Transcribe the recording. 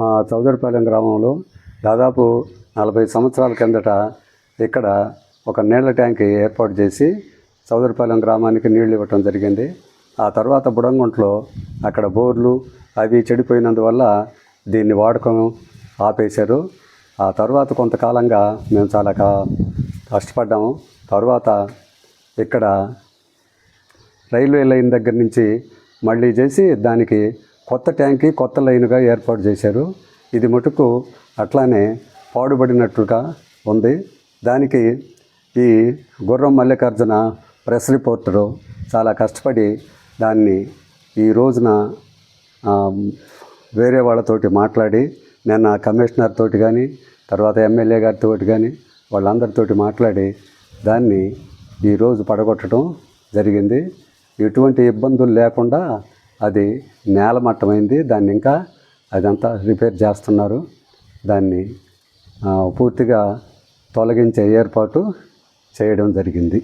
మా చౌదరిపాలెం గ్రామంలో దాదాపు నలభై సంవత్సరాల కిందట ఇక్కడ ఒక నీళ్ళ ట్యాంక్ ఏర్పాటు చేసి చౌదరిపాలెం గ్రామానికి నీళ్ళు ఇవ్వటం జరిగింది. ఆ తర్వాత బుడంగుంట్లో అక్కడ బోర్లు అవి చెడిపోయినందువల్ల దీన్ని వాడకం ఆపేశారు. ఆ తర్వాత కొంతకాలంగా మేము చాలా కష్టపడ్డాము. తర్వాత ఇక్కడ రైల్వే లైన్ దగ్గర నుంచి మళ్ళీ చేసి దానికి కొత్త ట్యాంక్కి కొత్త లైన్గా ఏర్పాటు చేశారు. ఇది మటుకు అట్లానే పాడుబడినట్లుగా ఉంది. దానికి ఈ గుర్రం మల్లికార్జున ప్రెస్ రిపోర్టరు చాలా కష్టపడి దాన్ని ఈ రోజున వేరే వాళ్ళతోటి మాట్లాడి నిన్న కమిషనర్ తోటి కానీ తర్వాత ఎమ్మెల్యే గారితో కానీ వాళ్ళందరితోటి మాట్లాడి దాన్ని ఈరోజు పడగొట్టడం జరిగింది. ఎటువంటి ఇబ్బందులు లేకుండా అది నేలమట్టమైంది దాన్ని ఇంకా అదంతా రిపేర్ చేస్తున్నారు. దాన్ని పూర్తిగా తొలగించే ఏర్పాటు చేయడం జరిగింది.